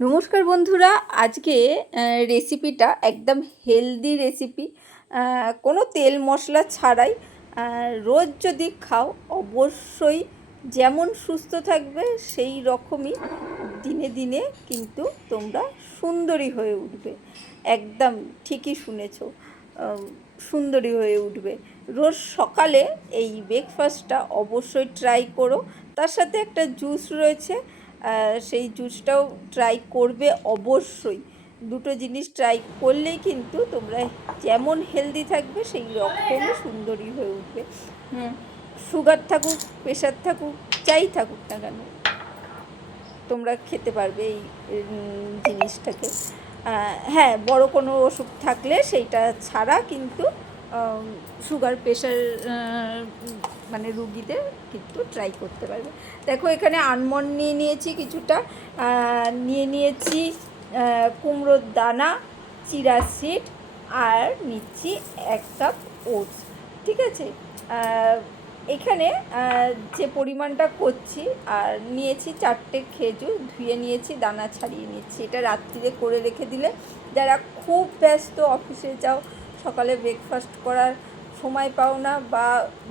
নমস্কার বন্ধুরা, আজকে রেসিপিটা একদম হেলদি রেসিপি, কোনো তেল মশলা ছাড়াই। রোজ যদি খাও অবশ্যই যেমন সুস্থ থাকবে সেই রকমই দিনে দিনে কিন্তু তোমরা সুন্দরী হয়ে উঠবে। একদম ঠিকই শুনেছ, সুন্দরী হয়ে উঠবে। রোজ সকালে এই ব্রেকফাস্টটা অবশ্যই ট্রাই করো। তার সাথে একটা জুস রয়েছে, সেই জুসটাও ট্রাই করবে অবশ্যই। দুটো জিনিস ট্রাই করলেই কিন্তু তোমরা যেমন হেলদি থাকবে সেই রকমই সুন্দরী হয়ে উঠবে। সুগার থাকুক, প্রেশার থাকুক, যাই থাকুক না কেন তোমরা খেতে পারবে এই জিনিসটাকে। হ্যাঁ, বড় কোনো ওষুধ থাকলে সেইটা ছাড়া কিন্তু সুগার প্রেশার মানে রুগীদের কিন্তু ট্রাই করতে পারবে। দেখো, এখানে আলমন্ড নিয়ে নিয়েছি কিছুটা, নিয়ে নিয়েছি কুমড়োর দানা, চিরা সিড, আর নিচ্ছি 1 কাপ ওটস। ঠিক আছে, এখানে যে পরিমাণটা করছি, আর নিয়েছি 4টে খেজুর, ধুয়ে নিয়েছি, দানা ছাড়িয়ে নিচ্ছি। এটা রাত্রিরে করে রেখে দিলে, যারা খুব ব্যস্ত, অফিসে যাও, সকালে ব্রেকফাস্ট করার সময় পাও না, বা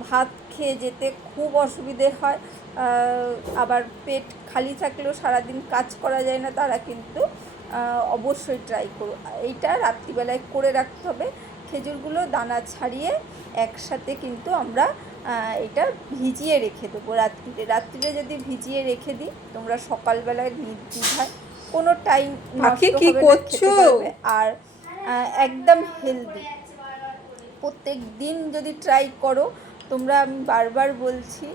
ভাত খেয়ে যেতে খুব অসুবিধে হয়, আবার পেট খালি থাকলেও সারাদিন কাজ করা যায় না, তারা কিন্তু অবশ্যই ট্রাই করো। এইটা রাত্রিবেলায় করে রাখতে হবে। খেজুরগুলো দানা ছাড়িয়ে একসাথে কিন্তু আমরা এটা ভিজিয়ে রেখে দেবো রাত্রিরে যদি ভিজিয়ে রেখে দিই, তোমরা সকালবেলায় নির্দ্বিধায় কোনো টাইম নষ্ট হবে না, খেতে পারবে। আর একদম হেলদি, প্রত্যেক দিন যদি ট্রাই করো তোমরা, আমি বারবার বলছি,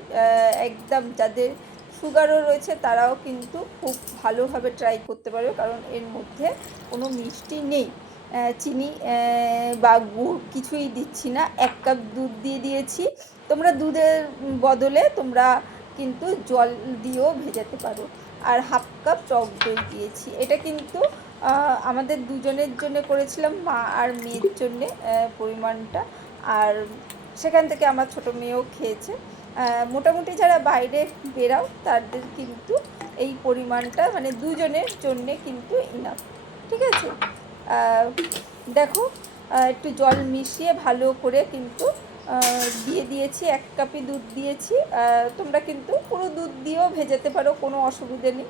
একদম যাদের সুগারও রয়েছে তারাও কিন্তু খুব ভালোভাবে ট্রাই করতে পারবে, কারণ এর মধ্যে কোনো মিষ্টি নেই, চিনি বা গুড় কিছুই দিচ্ছি না। 1 কাপ দুধ দিয়ে দিয়েছি, তোমরা দুধের বদলে তোমরা কিন্তু জল দিয়েও ভেজাতে পারো, আর 1/2 কাপ টক দই দিয়েছি। এটা কিন্তু আমাদের দুজনের জন্য করেছিলাম, মা আর মেয়ের জন্যে পরিমাণটা, আর সেখান থেকে আমার ছোটো মেয়েও খেয়েছে। মোটামুটি যারা বাইরে বেরাও তাদের কিন্তু এই পরিমাণটা মানে দুজনের জন্যে কিন্তু ইনাফ। ঠিক আছে, দেখো, একটু জল মিশিয়ে ভালো করে কিন্তু দিয়ে দিয়েছি। 1 কাপই দুধ দিয়েছি। তোমরা কিন্তু পুরো দুধ দিয়েও ভেজাতে পারো, কোনো অসুবিধে নেই।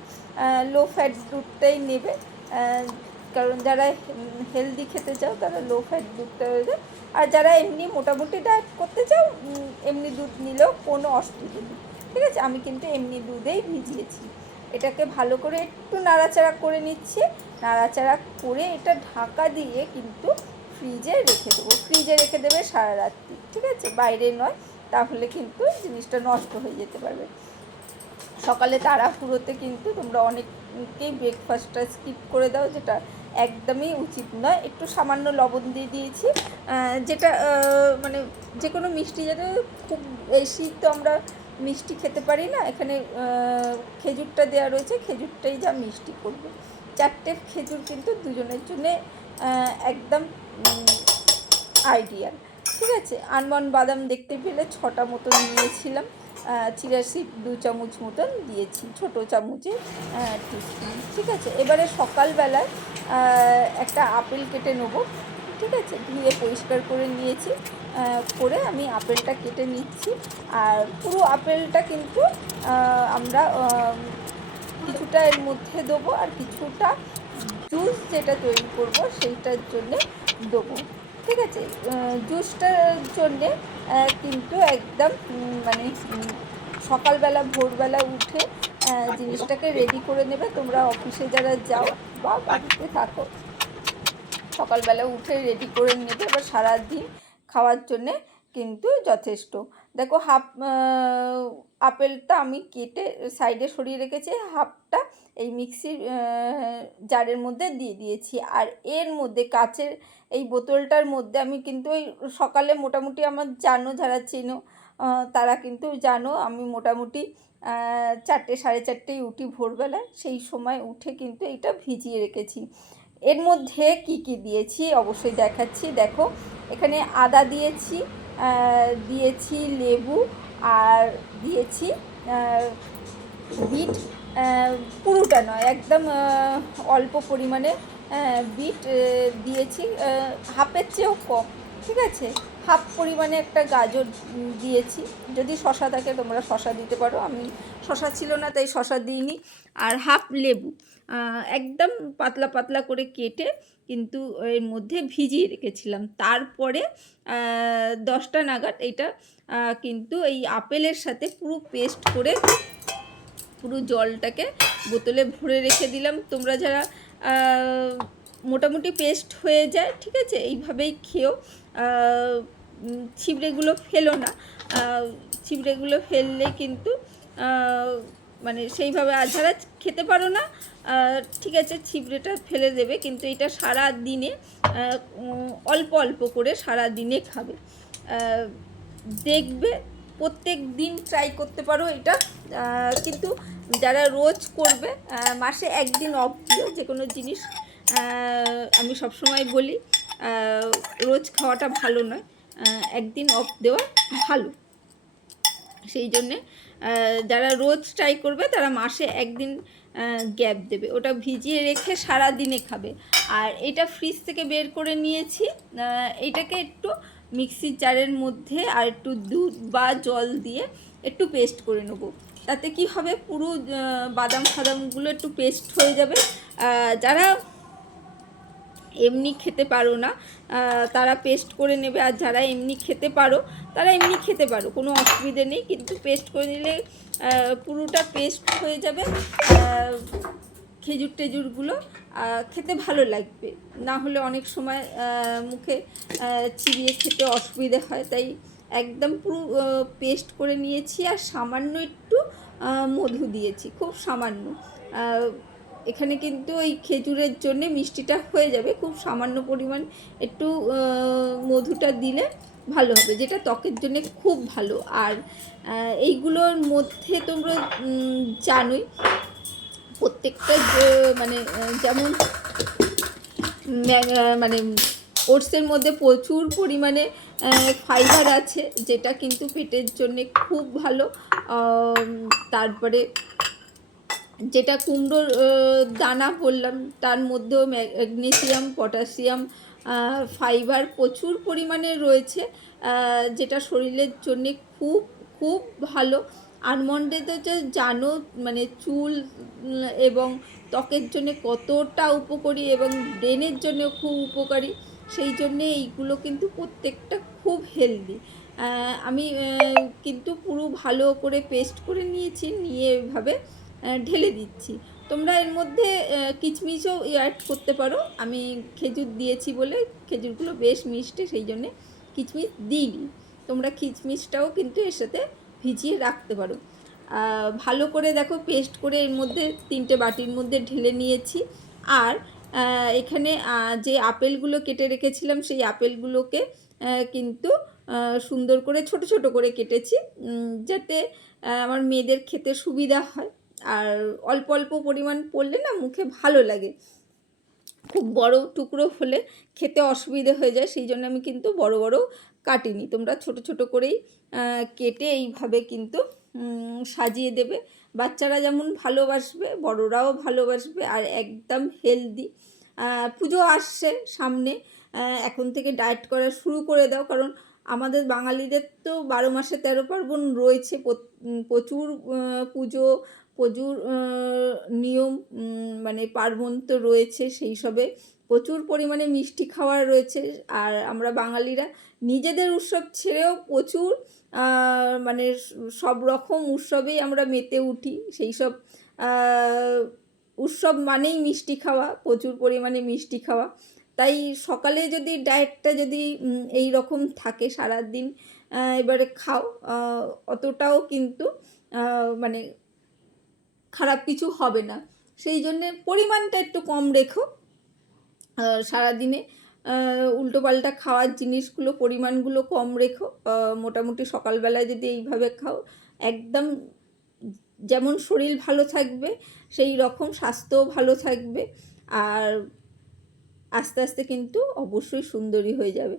লো ফ্যাট দুধটাই নেবে, কারণ যারা হেলদি খেতে চাও তারা লো ফ্যাট দুধটা নেবে, আর যারা এমনি মোটামুটি ডায়েট করতে চাও এমনি দুধ নিলেও কোনো অসুবিধে নেই। ঠিক আছে, আমি কিন্তু এমনি দুধেই ভিজিয়েছি। এটাকে ভালো করে একটু নাড়াচাড়া করে নিচ্ছি। নাড়াচাড়া করে এটা ঢাকা দিয়ে কিন্তু ফ্রিজে রেখে দেবো। ফ্রিজে রেখে দেবে সারা রাত্রি। ঠিক আছে, বাইরে নয়, তাহলে কিন্তু জিনিসটা নষ্ট হয়ে যেতে পারবে। সকালে তাড়াহুড়োতে কিন্তু তোমরা অনেকেই ব্রেকফাস্টটা স্কিপ করে দাও, যেটা একদমই উচিত নয়। একটু সামান্য লবণ দিয়ে দিয়েছি, যেটা মানে যে কোনো মিষ্টি, যাতে খুব বেশি তো আমরা মিষ্টি খেতে পারি না, এখানে খেজুরটা দেওয়া রয়েছে, খেজুরটাই যা মিষ্টি করবে। 4টে খেজুর কিন্তু দুজনের জন্যে একদম আইডিয়াল। ঠিক আছে, আলমন্ড বাদাম দেখতে পেলে 6টা মতন নিয়েছিলাম, চিয়া সিড 2 চামচ মতন দিয়েছি, ছোটো চামচে টিস্পুন। ঠিক আছে, এবারে সকালবেলায় একটা আপেল কেটে নেবো। ঠিক আছে, ধুয়ে পরিষ্কার করে নিয়েছি, করে আমি আপেলটা কেটে নিচ্ছি। আর পুরো আপেলটা কিন্তু আমরা কিছুটা এর মধ্যে দেবো, আর কিছুটা জুস যেটা তৈরি করব সেইটার জন্যে দেবো। ঠিক আছে, জুসটার জন্যে কিন্তু একদম মানে সকালবেলা ভোরবেলা উঠে জিনিসটাকে রেডি করে নেবে। তোমরা অফিসে যারা যাও বা বাড়িতে থাকো, সকালবেলা উঠে রেডি করে নেবে, বা সারাদিন খাওয়ার জন্যে কিন্তু যথেষ্ট। দেখো, আপেলটা আমি কেটে সাইডে সরিয়ে রেখেছি, হাফটা এই মিক্সির জারের মধ্যে দিয়ে দিয়েছি। আর এর মধ্যে কাচের এই বোতলটার মধ্যে আমি কিন্তু ওই সকালে মোটামুটি, আমার জানো, যারা চেনো তারা কিন্তু জানো, আমি মোটামুটি 4টে 4:30 উঠি ভোরবেলায়, সেই সময় উঠে কিন্তু এইটা ভিজিয়ে রেখেছি। এর মধ্যে কি কি দিয়েছি অবশ্যই দেখাচ্ছি। দেখো, এখানে আদা দিয়েছি, দিয়েছি লেবু, আর দিয়েছি বিট পুরোটা নয়, একদম অল্প পরিমাণে বিট দিয়েছি, হাফের চেয়েও কম, ঠিক আছে। হাফ পরিমাণে একটা গাজর দিয়েছি, যদি শশা থাকে তোমরা শশা দিতে পারো, আমি শশা ছিল না তাই শশা দিইনি। আর হাফ লেবু একদম পাতলা পাতলা করে কেটে কিন্তু এর মধ্যে ভিজিয়ে রেখেছিলাম। তারপরে 10টা নাগাদ এটা কিন্তু এই আপেলের সাথে পুরো পেস্ট করে পুরো জলটাকে বোতলে ভরে রেখে দিলাম। তোমরা যারা মোটামুটি পেস্ট হয়ে যায়, ঠিক আছে, এইভাবেই খেও, ছিবড়েগুলো ফেলো না, ছিবড়েগুলো ফেললে কিন্তু মানে সেইভাবে, আর যারা খেতে পারো না ঠিক আছে ছিবড়েটা ফেলে দেবে, কিন্তু এটা সারা দিনে অল্প অল্প করে সারা দিনে খাবে, দেখবে প্রত্যেক দিন ট্রাই করতে পারো এটা। কিন্তু যারা রোজ করবে, মাসে একদিন অফ দিও যে কোনো জিনিস, আমি সবসময় বলি রোজ খাওয়াটা ভালো নয়, একদিন অফ দেওয়া ভালো। সেই জন্যে যারা রোজ ট্রাই করবে তারা মাসে একদিন গ্যাপ দেবে, ওটা ভিজিয়ে রেখে সারা দিনে খাবে। আর এটা ফ্রিজ থেকে বের করে নিয়েছি, এইটাকে একটু মিক্সির জারের মধ্যে আর একটু দুধ বা জল দিয়ে একটু পেস্ট করে নেবো। তাতে কি হবে, পুরো বাদাম ফাদামগুলো একটু পেস্ট হয়ে যাবে। যারা এমনি খেতে পারো না তারা পেস্ট করে নেবে, আর যারা এমনি খেতে পারো তারা এমনি খেতে পারো, কোনো অসুবিধে নেই, কিন্তু পেস্ট করে নিলে পুরোটা পেস্ট হয়ে যাবে। খেজুর টেজুরগুলো খেতে ভালো লাগবে, না হলে অনেক সময় মুখে চিবিয়ে খেতে অসুবিধে হয়, তাই একদম পুরো পেস্ট করে নিয়েছি। আর সামান্য একটু মধু দিয়েছি, খুব সামান্য, এখানে কিন্তু ওই খেজুরের জন্যে মিষ্টিটা হয়ে যাবে, খুব সামান্য পরিমাণ একটু মধুটা দিলে ভালো হবে, যেটা ত্বকের জন্য খুব ভালো। আর এইগুলোর মধ্যে তোমরা জানোই প্রত্যেকটা মানে যেমন মানে ওটসের মধ্যে প্রচুর পরিমাণে ফাইবার আছে, যেটা কিন্তু পেটের জন্যে খুব ভালো। তারপরে যেটা কুমড়োর দানা বললাম তার মধ্যেও ম্যাগনেসিয়াম, পটাশিয়াম, ফাইবার প্রচুর পরিমাণে রয়েছে, যেটা শরীরের জন্যে খুব খুব ভালো। আলমন্ডে তো জানো মানে চুল এবং ত্বকের জন্যে কতটা উপকারী এবং ব্রেনের জন্য খুব উপকারী, সেই জন্যে এইগুলো কিন্তু প্রত্যেকটা খুব হেলদি। আমি কিন্তু পুরো ভালো করে পেস্ট করে নিয়েছি, নিয়ে এভাবে ঢেলে দিচ্ছি। তোমরা এর মধ্যে কিচমিচও অ্যাড করতে পারো, আমি খেজুর দিয়েছি বলে খেজুরগুলো বেশ মিষ্টি, সেই জন্যে কিচমিচ দিইনি, তোমরা কিচমিচটাও কিন্তু এর সাথে ভিজিয়ে রাখতে পারো। ভালো করে দেখো পেস্ট করে এর মধ্যে 3টে বাটির মধ্যে ঢেলে নিয়েছি। আর এখানে যে আপেলগুলো কেটে রেখেছিলাম সেই আপেলগুলোকে কিন্তু সুন্দর করে ছোট ছোট করে কেটেছি, যাতে আমার মেয়েদের খেতে সুবিধা হয়, আর অল্প অল্প পরিমাণ পড়লে না মুখে ভালো লাগে, খুব বড় টুকরো হলে খেতে অসুবিধে হয়ে যায়, সেই জন্য আমি কিন্তু বড় বড় কাটিনি, তোমরা ছোট ছোট করেই কেটে এইভাবে কিন্তু সাজিয়ে দেবে। বাচ্চারা যেমন ভালোবাসবে বড়রাও ভালোবাসবে, আর একদম হেলদি। পুজো আসছে সামনে, এখন থেকে ডায়েট করা শুরু করে দাও, কারণ আমাদের বাঙালিদের তো 12 মাসে 13 পার্বণ রয়েছে, প্রচুর পুজো, প্রচুর নিয়ম মানে পার্বণ তো রয়েছে, সেই সবে প্রচুর পরিমাণে মিষ্টি খাওয়ার রয়েছে। আর আমরা বাঙালিরা নিজেদের উৎসব ছেড়েও প্রচুর মানে সব রকম উৎসবেই আমরা মেতে উঠি, সেই সব উৎসব মানেই মিষ্টি খাওয়া, প্রচুর পরিমাণে মিষ্টি খাওয়া। তাই সকালে যদি ডায়েটটা যদি এই রকম থাকে সারাদিন, এবারে খাও, অতটাও কিন্তু মানে খারাপ কিছু হবে না, সেই জন্যে পরিমাণটা একটু কম রেখো সারাদিনে, উল্টোপাল্টা খাওয়ার জিনিসগুলো পরিমাণগুলো কম রেখো, মোটামুটি সকালবেলায় যদি এইভাবে খাও একদম যেমন শরীর ভালো থাকবে সেই রকম স্বাস্থ্যও ভালো থাকবে, আর আস্তে আস্তে কিন্তু অবশ্যই সুন্দরী হয়ে যাবে।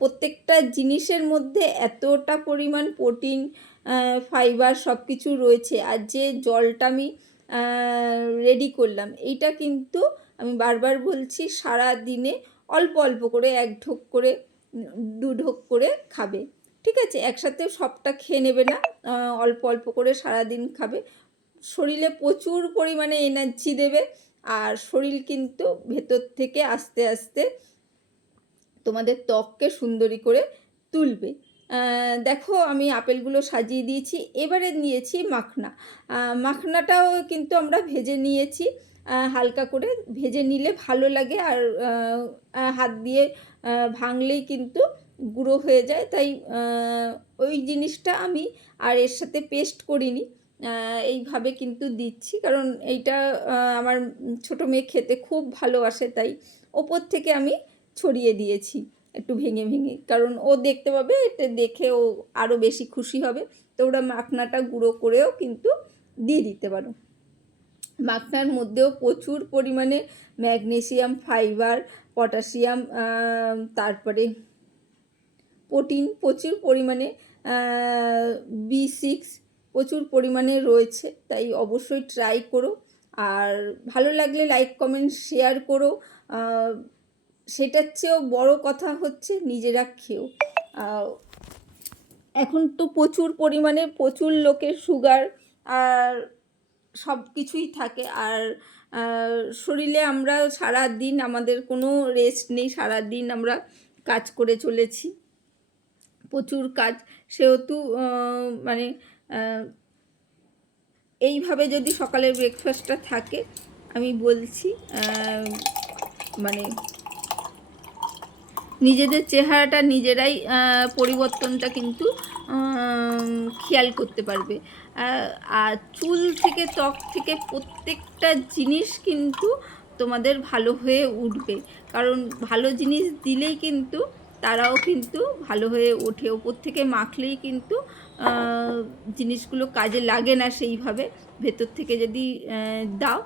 প্রত্যেকটা জিনিসের মধ্যে এতটা পরিমাণ প্রোটিন, ফাইবার সব কিছু রয়েছে। আর যে জলটা আমি রেডি করলাম। এইটা কিন্তু আমি বারবার বলছি, সারা দিনে অল্প অল্প করে 1 ঢোক করে 2 ঢোক করে খাবে, ঠিক আছে? একসাথে সবটা খেয়ে নেবে না, অল্প অল্প করে সারাদিন খাবে। শরীরে প্রচুর পরিমাণে এনার্জি দেবে, আর শরীর কিন্তু ভেতর থেকে আস্তে আস্তে তোমাদের ত্বককে সুন্দরী করে তুলবে। দেখো আমি আপেলগুলো সাজিয়ে দিয়েছি, এবারে নিয়েছি মাখনা। মাখনাটাও কিন্তু আমরা ভেজে নিয়েছি, হালকা করে ভেজে নিলে ভালো লাগে, আর হাত দিয়ে ভাঙলেই কিন্তু গুঁড়ো হয়ে যায়, তাই ওই জিনিসটা আমি আর এর সাথে পেস্ট করিনি, এইভাবে কিন্তু দিচ্ছি, কারণ এইটা আমার ছোটো মেয়ে খেতে খুব ভালোবাসে, তাই ওপর থেকে আমি ছড়িয়ে দিয়েছি একটু ভেঙে ভেঙে, কারণ ও দেখতে পাবে, এটা দেখে ও আরও বেশি খুশি হবে। তো ওরা মাখনাটা গুঁড়ো করেও কিন্তু দিয়ে দিতে পারো। মাখনার মধ্যেও প্রচুর পরিমাণে ম্যাগনেসিয়াম, ফাইবার, পটাশিয়াম, তারপরে প্রোটিন প্রচুর পরিমাণে, B6 প্রচুর পরিমাণে রয়েছে, তাই অবশ্যই ট্রাই করো। আর ভালো লাগলে লাইক, কমেন্ট, শেয়ার করো। সেটার চেয়েও বড় কথা হচ্ছে নিজেরা খেও। এখন তো প্রচুর পরিমাণে প্রচুর লোকের সুগার আর সব কিছুই থাকে, আর শরীরে আমরা সারা দিন আমাদের কোনো রেস্ট নেই, সারা দিন আমরা কাজ করে চলেছি, প্রচুর কাজ, সেহেতু মানে এইভাবে যদি সকালের ব্রেকফাস্টটা থাকে, আমি বলছি মানে নিজেদের চেহারাটা নিজেরাই পরিবর্তনটা কিন্তু খেয়াল করতে পারবে। আর চুল থেকে ত্বক থেকে প্রত্যেকটা জিনিস কিন্তু তোমাদের ভালো হয়ে উঠবে, কারণ ভালো জিনিস দিলেই কিন্তু তারাও কিন্তু ভালো হয়ে ওঠে। ওপর থেকে মাখলেই কিন্তু জিনিসগুলো কাজে লাগে না সেইভাবে, ভেতর থেকে যদি দাও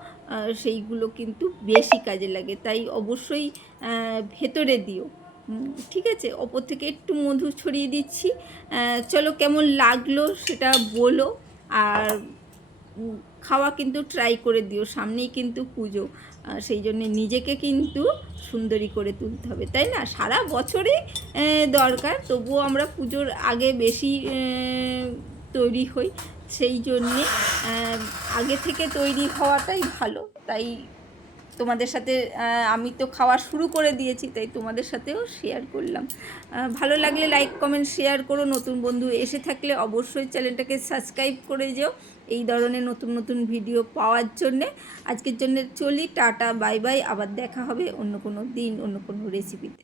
সেইগুলো কিন্তু বেশি কাজে লাগে, তাই অবশ্যই ভেতরে দিও, ঠিক আছে? ওপর থেকে একটু মধু ছড়িয়ে দিচ্ছি। চলো কেমন লাগলো সেটা বলো, আর খাওয়া কিন্তু ট্রাই করে দিও, সামনেই কিন্তু পুজো, সেই জন্যে নিজেকে কিন্তু সুন্দরী করে তুলতে হবে, তাই না? সারা বছরই দরকার, তবুও আমরা পুজোর আগে বেশি তৈরি হই, সেই জন্যে আগে থেকে তৈরি হওয়াটাই ভালো। তাই তোমাদের সাথে আমি তো খাওয়া শুরু করে দিয়েছি, তাই তোমাদের সাথেও শেয়ার করলাম। ভালো লাগলে লাইক, কমেন্ট, শেয়ার করো। নতুন বন্ধু এসে থাকলে অবশ্যই চ্যানেলটাকে সাবস্ক্রাইব করে যেও এই ধরনের নতুন নতুন ভিডিও পাওয়ার জন্যে। আজকের জন্য চলি, টাটা, বাই বাই, আবার দেখা হবে অন্য কোনো দিন অন্য কোনো রেসিপিতে।